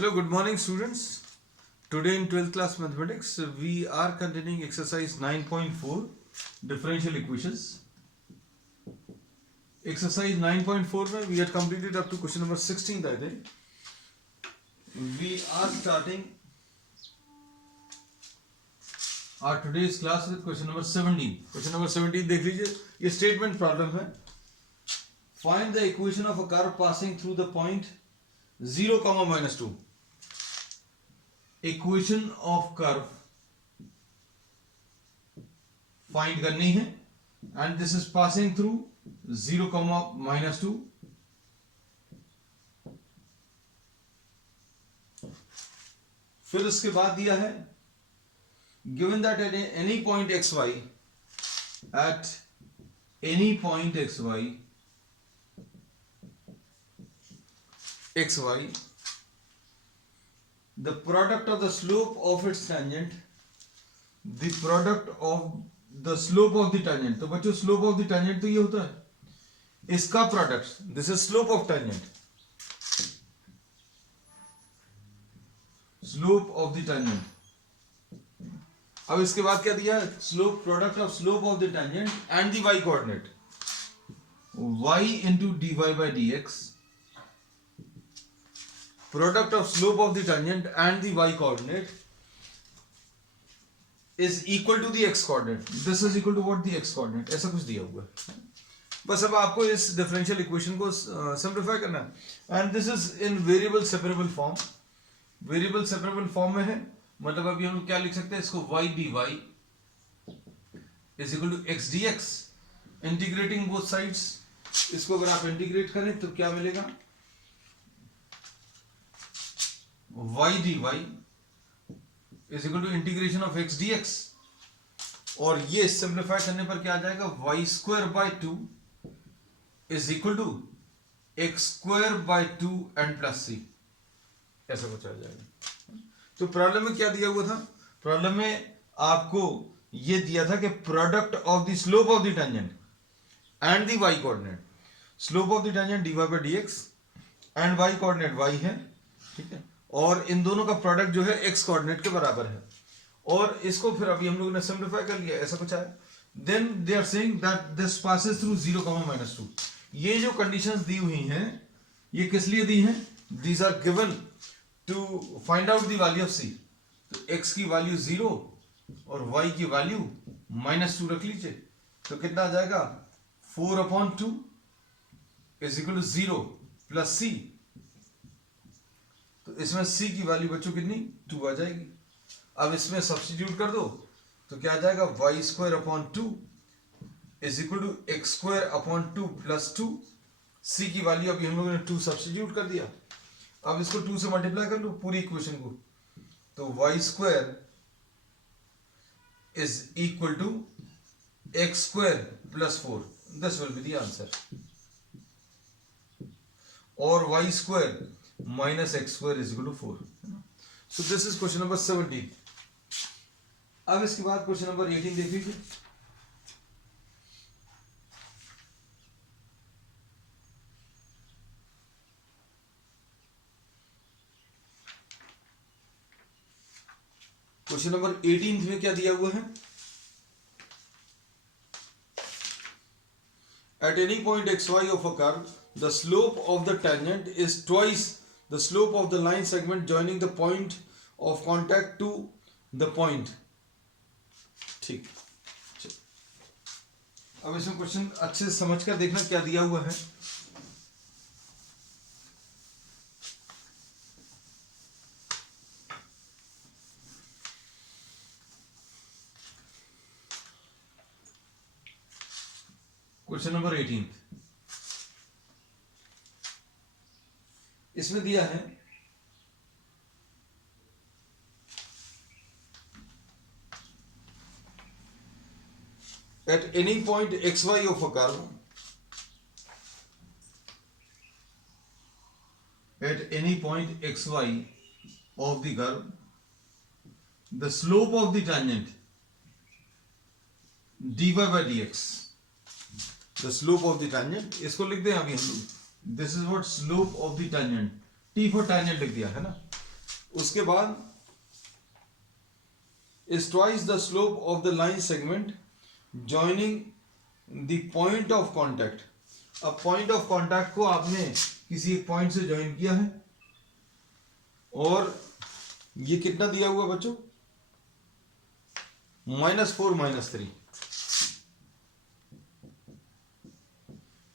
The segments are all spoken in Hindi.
Hello, good morning students. Today in 12th class mathematics we are continuing exercise 9.4 differential equations. Exercise 9.4 में we had completed up to question number 16 I think. We are starting our today's class with question number 17. Question number 17 देख लीजिए, ये statement problem है. Find the equation of a curve passing through the point 0, -2. Equation of curve find करनी है and this is passing through 0, -2. फिर उसके बाद दिया है given that at any point xy, at any point xy, the product of the slope of its tangent, the product of the slope of the tangent. तो बच्चों slope of the tangent तो ये होता है, इसका product, this is slope of tangent, slope of the tangent. अब इसके बाद क्या दिया है, slope, product of slope of the tangent and the y coordinate, y into dy by dx, product of slope of the tangent and the y coordinate is equal to the x coordinate. This is equal to what? The x coordinate. ऐसा कुछ दिया हुआ है. बस अब आपको इस डिफरेंशियल इक्वेशन को सिंप्लीफाई करना है. And this is in variable separable form. Variable separable form में है, मतलब अभी हम लोग क्या लिख सकते हैं इसको, y dy is equal to x dx. Integrating both sides, इसको अगर आप इंटीग्रेट करें तो क्या मिलेगा, y dy is equal to integration of x dx. और ये सिंप्लीफाई करने पर क्या आ जाएगा, y square by 2 is equal to x square by 2 and plus c. ऐसा कुछ आ जाएगा. तो प्रॉब्लम में क्या दिया हुआ था, प्रॉब्लम में आपको ये दिया था कि product of the slope of the tangent and the y coordinate, slope of the tangent dy by dx and y coordinate y है, ठीक है, और इन दोनों का प्रोडक्ट जो है x कोऑर्डिनेट के बराबर है. और इसको फिर अभी हम लोगों ने सिंप्लीफाई कर लिया, ऐसा कुछ आया. Then they are saying that this passes through 0, -2. ये जो कंडीशंस दी हुई हैं ये किस लिए दी हैं, these are given to find out the value of c. तो x की वैल्यू 0 और y की वैल्यू -2 रख लीजिए, तो कितना आ जाएगा, 4/2 is equal to 0 plus c. तो इसमें c की वैल्यू बच्चों कितनी, 2 आ जाएगी. अब इसमें सब्स्टिट्यूट कर दो तो क्या आ जाएगा, y² is equal to x² plus 2. c की वैल्यू अभी हम लोगों ने 2 सब्स्टिट्यूट कर दिया. अब इसको 2 से मल्टीप्लाई कर लो पूरी इक्वेशन को, तो y² is equal to x² plus 4. This will be the answer. और y² minus x² is equal to 4. So this is question number 17. अब इसके बाद क्वेश्चन नंबर 18 देख लीजिए. क्वेश्चन नंबर 18 में क्या दिया हुआ है, at any point xy of a curve the slope of the tangent is twice the slope of the line segment joining the point of contact to the point. ठीक. अब इसमें क्वेश्चन अच्छे से समझ कर देखना क्या दिया हुआ है. क्वेश्चन नंबर 18 इसमें दिया है at any point xy of a curve, at any point xy of the curve the slope of the tangent dy by dx, the slope of the tangent, इसको लिख दें अभी हम लोग, this is what slope of the tangent, T for tangent लिख दिया है ना. उसके बाद is twice the slope of the line segment joining the point of contact. अब पॉइंट ऑफ कांटेक्ट को आपने किसी एक पॉइंट से ज्वाइन किया है और ये कितना दिया हुआ बच्चों, -4 -3।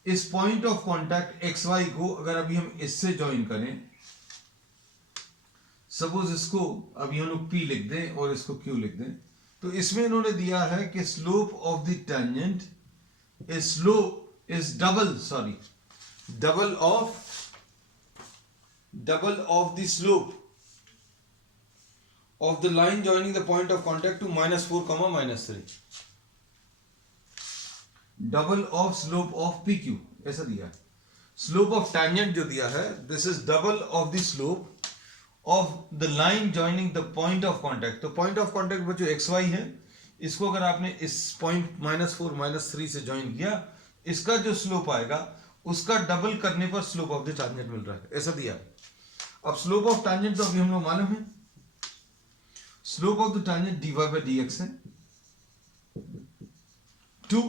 इस point of contact x y को अगर अभी हम इससे ज्वाइन करें, सपोज इसको अभी हम लोग P लिख दें और इसको Q लिख दें, तो इसमें इन्होंने दिया है कि slope of the tangent is double of the slope of the line joining the point of contact to -4, -3, double of slope of PQ, ऐसा दिया है। स्लोप ऑफ टेंजेंट जो दिया है, this is double of the slope of the line joining the point of contact. तो पॉइंट ऑफ कॉन्टेक्ट बच्चों एक्स वाई है, इसको अगर आपने इस पॉइंट -4 -3 से ज्वाइन किया, इसका जो स्लोप आएगा उसका डबल करने पर स्लोप ऑफ द टेंजेंट मिल रहा है, ऐसा दिया। अब स्लोप ऑफ टेंजेंट तो अभी हम लोग मालूम है, slope of the tangent dy/dx है 2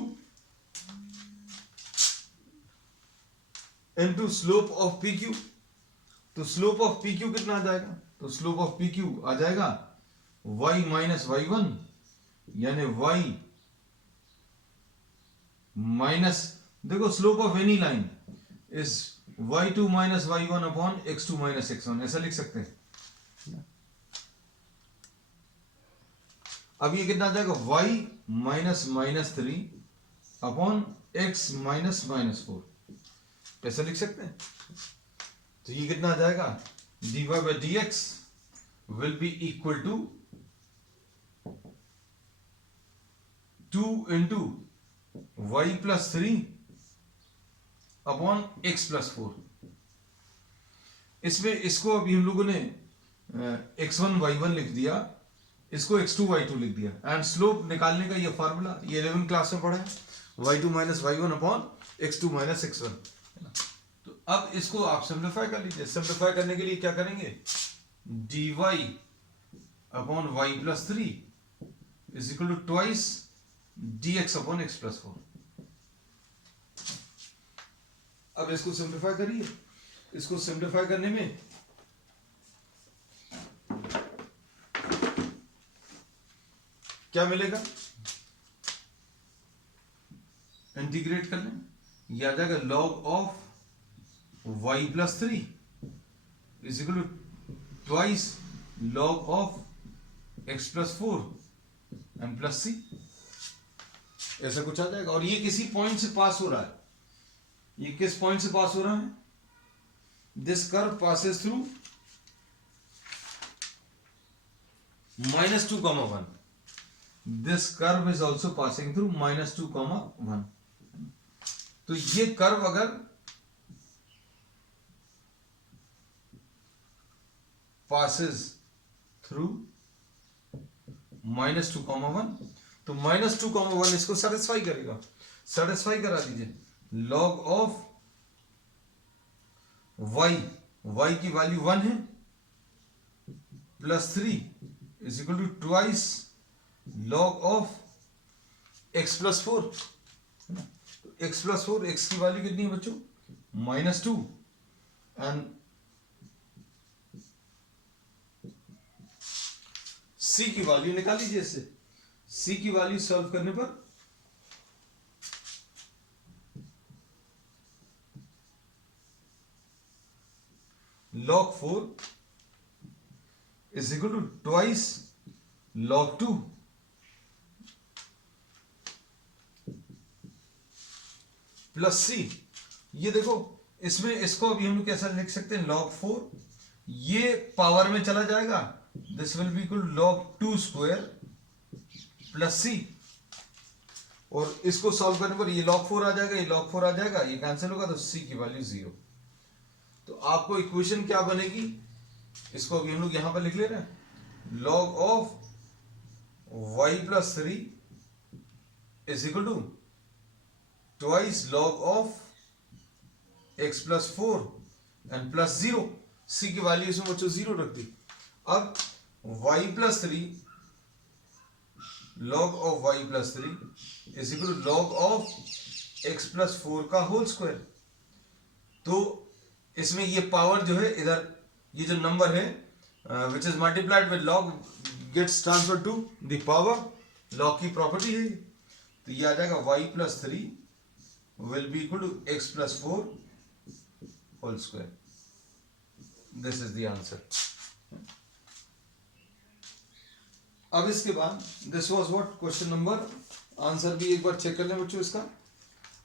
इनटू स्लोप ऑफ PQ। तो स्लोप ऑफ PQ कितना आ जाएगा, तो स्लोप ऑफ PQ आ जाएगा y - y1, यानी y माइनस, देखो slope of any line is y2 - y1 upon x2 - x1, ऐसा लिख सकते हैं। अब ये कितना आ जाएगा, y - -3 अपॉन x - -4, ऐसा लिख सकते हैं। तो ये कितना आ जाएगा, dy/dx will be equal to 2 into y + 3 upon x + 4। इसमें इसको अभी हम लोगों ने x1 y1 लिख दिया, इसको x2 y2 लिख दिया, एंड स्लोप निकालने का ये फार्मूला ये 11 क्लास में पढ़ा है, y2 - y1 upon x2 - x1। तो अब इसको आप सिंप्लीफाई कर लीजिए। सिंप्लीफाई करने के लिए क्या करेंगे, dy upon y + 3 is equal to twice dx upon x + 4। अब इसको सिंप्लीफाई करिए, इसको सिंप्लीफाई करने में क्या मिलेगा, इंटीग्रेट कर लें, यह आ जाएगा log of y + 3 is equal to twice log of x + 4 and plus c, ऐसा कुछ आ जाएगा। और ये किसी पॉइंट से पास हो रहा है, ये किस पॉइंट से पास हो रहा है, this curve passes through -2, 1, this curve is also passing through -2, 1। तो ये कर्व अगर passes through -2, 1, तो -2, 1 इसको सेटिस्फाई करेगा, सेटिस्फाई करा दीजिए। log ऑफ y की वैल्यू 1 है, +3 is equal to twice log of x + 4, x + 4, x की वैल्यू कितनी है बच्चों, -2, एंड c की वैल्यू निकाल लीजिए इससे। c की वैल्यू सॉल्व करने पर log 4 is equal to twice log 2 plus c। ये देखो इसमें इसको अभी हम लोग कैसा लिख सकते हैं, log 4 ये पावर में चला जाएगा, this will be equal log 2 square plus c, और इसको सॉल्व करने पर ये log 4 आ जाएगा, ये log 4 आ जाएगा, ये कैंसिल होगा, तो c की वैल्यू 0। तो आपको इक्वेशन क्या बनेगी, इसको अभी हम लोग यहां पर लिख ले रहे हैं, log of y + 3 is equal to twice log of x + 4 and plus 0। c की वैल्यू इसमें बच्चों 0 रख दी। अब y plus 3 log of y plus 3 is equal to log of x plus 4 का होल स्क्वायर। तो इसमें ये पावर जो है इधर ये जो नंबर है which is multiplied with log gets transfer to the power, log की प्रॉपर्टी है। तो ये आ जाएगा y plus 3 will be equal to x plus 4 whole square. This is the answer. अब इसके बाद this was what question number, answer भी एक बार चेक कर लें बच्चों इसका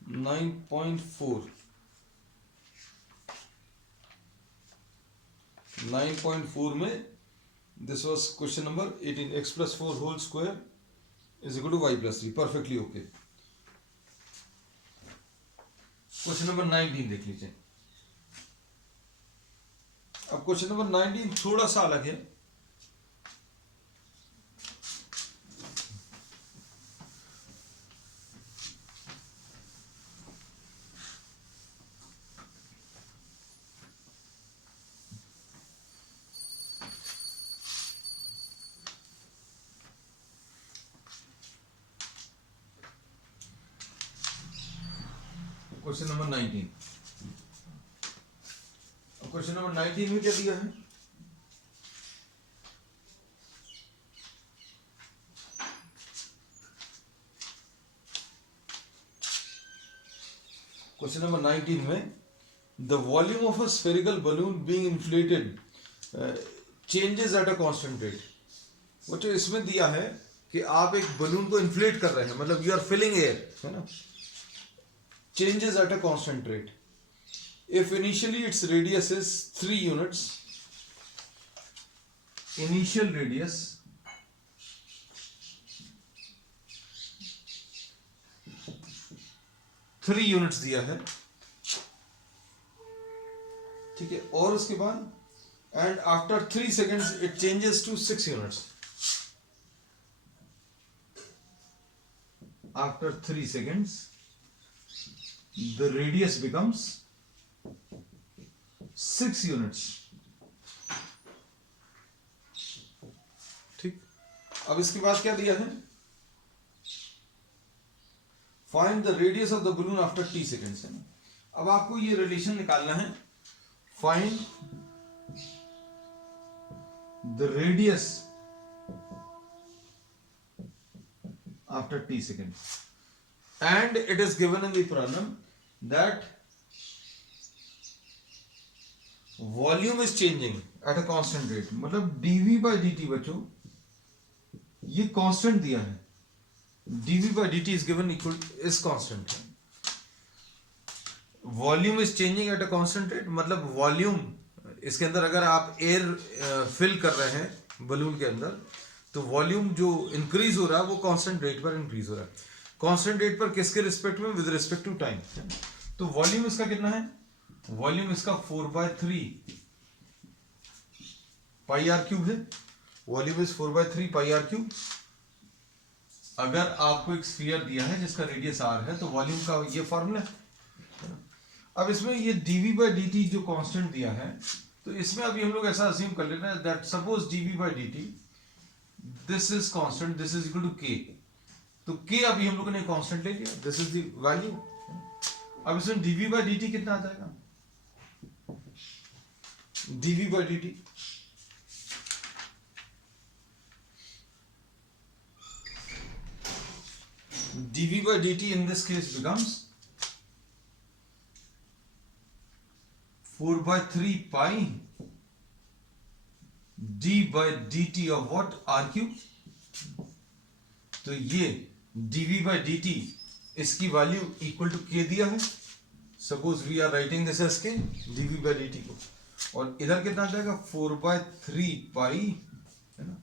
9.4 में this was question number 18 x plus 4 whole square is equal to y plus 3, perfectly okay. Question number 19 देख लीजिए। अब क्वेश्चन नंबर 19 थोड़ा सा अलग है। क्वेश्चन नंबर 19, क्वेश्चन नंबर 19 में क्या दिया है? क्वेश्चन नंबर 19 में the volume of a spherical balloon being inflated changes at a constant rate. वो जो इसमें दिया है कि आप एक बलून को इन्फ्लेट कर रहे हैं, मतलब यू आर फिलिंग एयर, है ना, changes at a constant rate. If initially its radius is 3 units, initial radius three units दिया है, ठीक है, और उसके बाद and after 3 seconds it changes to 6 units. After 3 seconds the radius becomes 6 units। ठीक, अब इसके बाद क्या दिया है? Find the radius of the balloon after t seconds, है ना। अब आपको ये रिलेशन निकालना है, find the radius after t seconds and it is given in the problem that volume is changing at a constant rate। मतलब dv by dt बच्चों ये कांस्टेंट दिया है, dv by dt is given equal is constant। Volume is changing at a constant rate, मतलब वॉल्यूम इसके अंदर अगर आप एयर फिल कर रहे हैं बलून के अंदर, तो वॉल्यूम जो इंक्रीज हो रहा है वो कांस्टेंट रेट पर इंक्रीज हो रहा है। कांस्टेंट रेट पर किसके रिस्पेक्ट में? With respect to time. तो वॉल्यूम इसका कितना है? वॉल्यूम इसका 4/3 पाई आर क्यूब है। Volume is 4/3 pi r cube. अगर आपको एक स्फीयर दिया है जिसका रेडियस आर है, तो वॉल्यूम का ये फॉर्मूला है। अब इसमें ये dv by dt जो कांस्टेंट दिया है, तो इसमें अभी हम लोग ऐसा अज्यूम कर लेना है that suppose dv by dt this is constant, this is equal to k। तो k अभी हम लोगों ने कांस्टेंट ले लिया, दिस इज द वैल्यू। अब इसमें dv by dt कितना आ जाएगा? dv by dt dv by dt in this case becomes 4/3 pi d by dt of what? r cube। तो ये dv by dt इसकी वैल्यू इक्वल टू k दिया है। Suppose we are writing this as k dv by dt को, और इधर कितना आ जाएगा? 4/3 pi, है ना।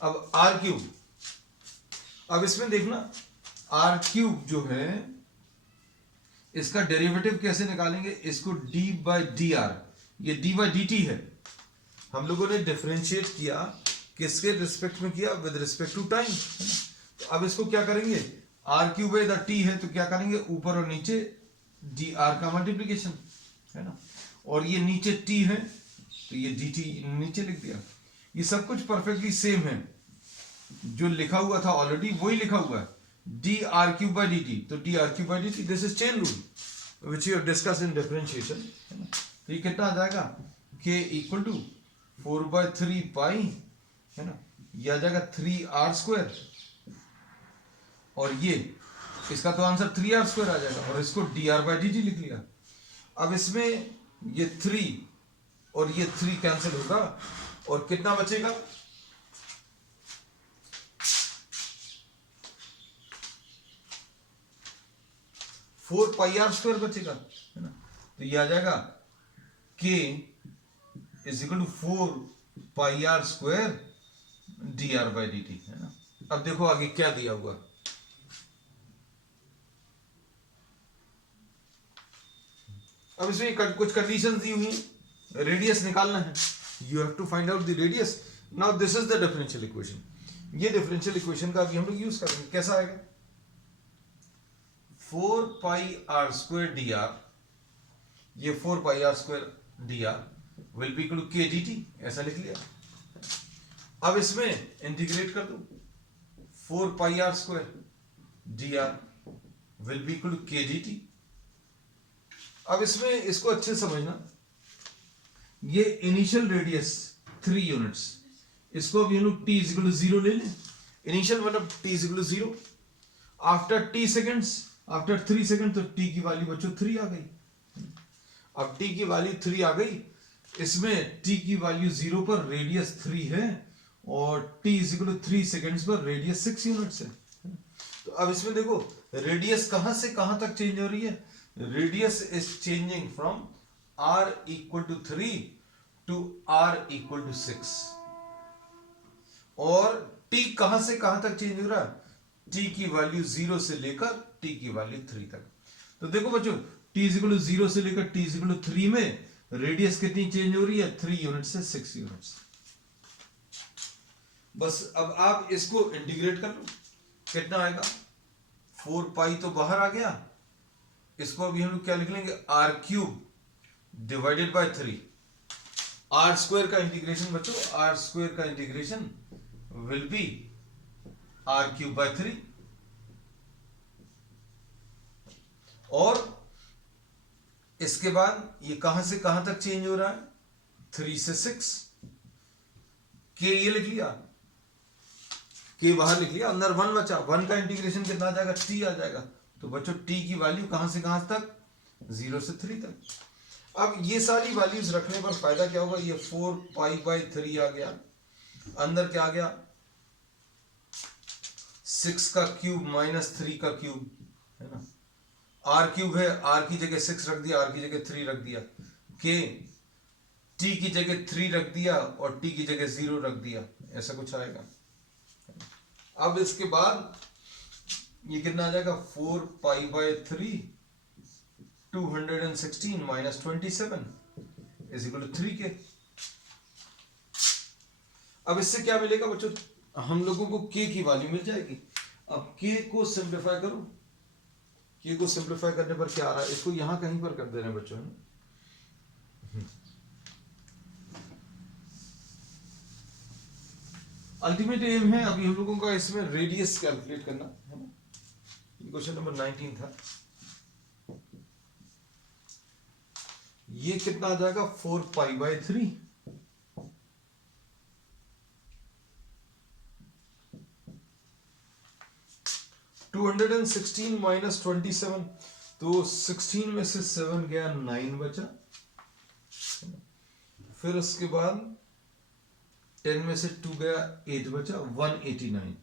अब r क्यूब, अब इसमें देखना r क्यूब जो है इसका डेरिवेटिव कैसे निकालेंगे? इसको d by dr, ये d by dt है, हम लोगों ने डिफरेंशिएट किया, किसके रिस्पेक्ट में किया? विद रिस्पेक्ट टू टाइम, है ना। तो अब इसको क्या करेंगे? r क्यूब है, इधर t है, तो क्या करेंगे? ऊपर और नीचे dr का मल्टीप्लीकेशन, है ना। और ये नीचे t है, तो ये dt नीचे लिख दिया। ये सब कुछ परफेक्टली सेम है, जो लिखा हुआ था ऑलरेडी वही लिखा हुआ है, D R cube by D T. तो D R cube by D T, this is chain rule which you have discuss in differentiation, है ना। तो ये कितना आ जाएगा, के इक्वल टू 4/3 पाई, है ना, ये आ जाएगा 3r², और ये इसका तो आंसर 3r² आ जाएगा, और इसको dr बाई डी टी लिख लिया। अब इसमें ये 3 और ये 3 कैंसिल होगा, और कितना बचेगा, 4πr² बचेगा, है ना। तो ये आ जाएगा k is equal to 4πr² dr by D t, है ना। अब देखो आगे क्या दिया हुआ, अब इसमें कुछ कंडीशन दी हुई है, रेडियस निकालना है, you have to find out the radius. Now this is the differential equation, ये डिफरेंशियल इक्वेशन का अभी हम लोग यूज करेंगे। कैसा आएगा, 4πr² dr, ये 4πr² dr will be equal to k dt, ऐसा लिख लिया। अब इसमें इंटीग्रेट कर दो, 4πr² dr will be equal to k dt। अब इसमें इसको अच्छे से समझना, ये इनिशियल रेडियस 3 यूनिट्स, इसको अब हम लोग t इज इक्वल टू 0 ले लें। इनिशियल मतलब t is equal to 0, after t seconds, after 3 second, तो t की वैल्यू बच्चों 3 आ गई। अब t की वैल्यू 3 आ गई, इसमें t की वैल्यू 0 पर रेडियस 3 है, और t is equal to 3 seconds पर रेडियस 6 यूनिट्स है। तो अब इसमें देखो रेडियस कहां से कहां तक चेंज हो रही है, radius is changing from r equal to 3 to r equal to 6, और t कहां से कहां तक चेंज हो रहा है, t की वैल्यू 0 से लेकर t की वैल्यू 3 तक। तो देखो बच्चों, t इज इक्वल टू 0 से लेकर t इज इक्वल टू 3 में रेडियस कितनी चेंज हो रही है, 3 यूनिट से 6 यूनिट्स। बस अब आप इसको इंटीग्रेट कर लो, कितना आएगा, 4 पाई तो बाहर आ गया, इसको अभी हम लोग क्या लिख लेंगे, r³ डिवाइडेड बाय 3, r² का इंटीग्रेशन बच्चों, r² का integration will be r³ by 3, और इसके बाद ये कहां से कहां तक चेंज हो रहा है, 3 से 6, के ये लिख लिया, के बाहर लिख लिया, अंदर 1 बचा, 1 का इंटीग्रेशन कितना आ जाएगा, t आ जाएगा। तो बच्चों t की वैल्यू कहां से कहां तक, 0 से 3 तक। अब ये सारी वैल्यूज रखने पर फायदा क्या होगा, ये 4 पाई बाई 3 आ गया, अंदर क्या आ गया, 6 का क्यूब माइनस 3 का क्यूब, है ना, r³ है, r की जगह 6 रख दिया, r की जगह 3 रख दिया, k t की जगह 3 रख दिया और t की जगह 0 रख दिया, ऐसा कुछ आएगा। अब इसके बाद ये कितना आ जाएगा, 4 pi by 3 216 minus 27 is equal to 3k। अब इससे क्या मिलेगा बच्चों, हम लोगों को k की वैल्यू मिल जाएगी। अब k को सिंप्लीफाई करो, k को सिंप्लीफाई करने पर क्या आ रहा है, इसको यहां कहीं पर कर देना है बच्चों, अल्टीमेट एम है अभी हम लोगों का इसमें रेडियस कैलकुलेट करना, है ना। क्वेश्चन नंबर 19 था, ये कितना आ जाएगा, 4 पाई बाई 3 216 माइनस 27, तो 16 में से 7 गया, 9 बचा, फिर उसके बाद 10 में से 2 गया, 8 बचा, 189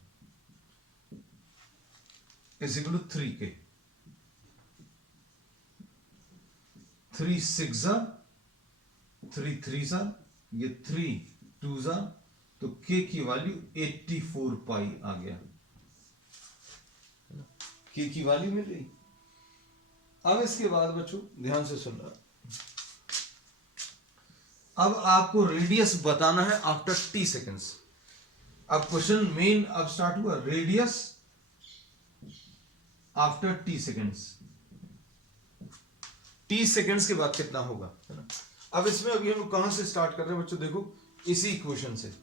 इज इक्वल टू 3k। 3 6 3 3 ये 3 2 तो k की वैल्यू 84 पाई आ गया, k की वैल्यू मिल गई। अब इसके बाद बच्चों ध्यान से सुनना, अब आपको रेडियस बताना है आफ्टर t सेकेंड्स। अब क्वेश्चन मेन अब स्टार्ट हुआ, radius after t seconds, t seconds के बाद कितना होगा, है ना। अब इसमें अभी हम लोग कहां से स्टार्ट कर रहे हैं बच्चों, देखो इसी इक्वेशन से,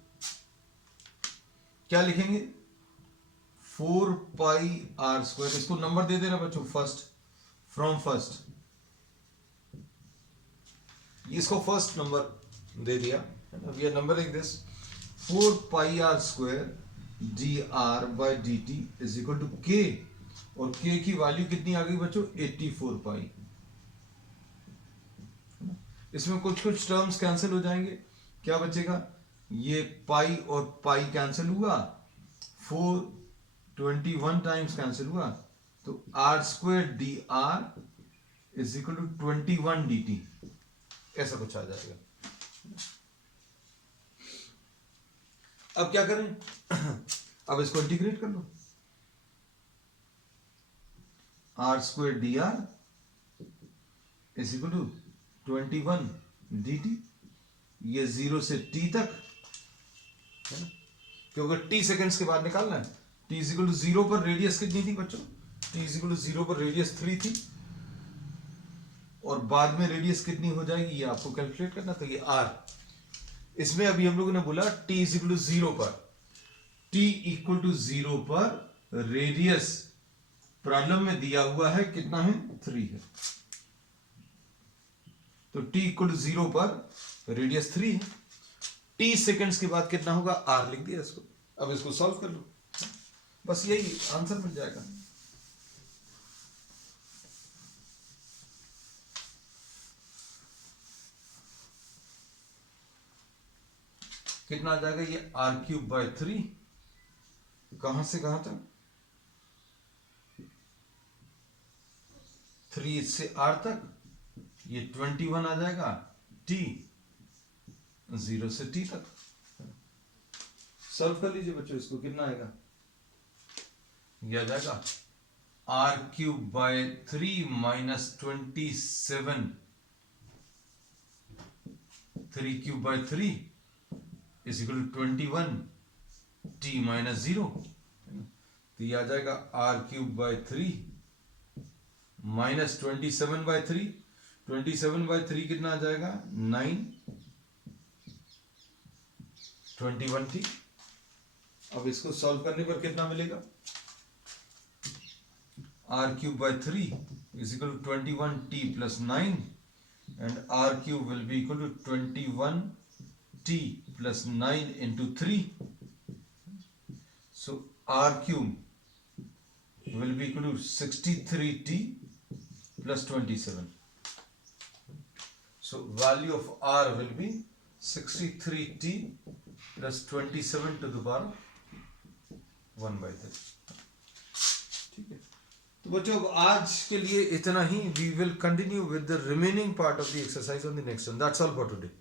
क्या लिखेंगे 4 पाई आर स्क्वायर, इसको नंबर दे देना बच्चों, फर्स्ट फ्रॉम फर्स्ट, इसको फर्स्ट नंबर दे दिया, we are numbering this 4 pi r square D r by D t is equal to k, और के की वैल्यू कितनी आ गई बच्चों 84 पाई। इसमें कुछ कुछ टर्म्स कैंसिल हो जाएंगे, क्या बचेगा, ये पाई और पाई कैंसिल हुआ, 421 टाइम्स कैंसिल हुआ, तो r square D R is equal to 21 D t, ऐसा कुछ आ जाएगा। अब क्या करें अब इसको इंटीग्रेट कर लो, R square D R is equal to 21 D T, ये 0 से t तक है ना, क्योंकि t सेकेंड्स के बाद निकालना है। t इज इक्वल टू 0 पर रेडियस कितनी थी बच्चों, t इज इक्वल टू 0 पर रेडियस 3 थी, और बाद में रेडियस कितनी हो जाएगी ये आपको कैलकुलेट करना, तो ये r, इसमें अभी हम लोगों ने बोला t इज इक्वल टू 0 पर, t इक्वल टू 0 पर रेडियस प्रॉब्लम में दिया हुआ है कितना है 3 है, तो t इक्वल टू 0 पर रेडियस 3 है, t सेकेंड्स के बाद कितना होगा r लिख दिया इसको। अब इसको सॉल्व कर लो, बस यही आंसर मिल जाएगा। कितना आ जाएगा ये r³ बाय 3, कहां से कहां तक 3 से r तक, ये 21 आ जाएगा, t 0 से t तक। सॉल्व कर लीजिए बच्चों, इसको कितना आएगा, ये आ जाएगा r³ by 3 minus 27, 3³ by 3 is equal to 21 t minus 0, तो ये आ जाएगा r³ by 3 minus 27 bye 3, 27 bye 3 कितना आ जाएगा 9, 21 t। अब इसको सॉल्व करने पर कितना मिलेगा, r³ by 3 is equal to 21 t plus 9, and r³ will be equal to 21 t plus 9 into 3, so r³ will be equal to 63t plus 27. So value of r will be 63t plus 27 to the power 1 by 3. ठीक है, तो बच्चों अब आज के लिए इतना ही। We will continue with the remaining part of the exercise on the next one. That's all for today.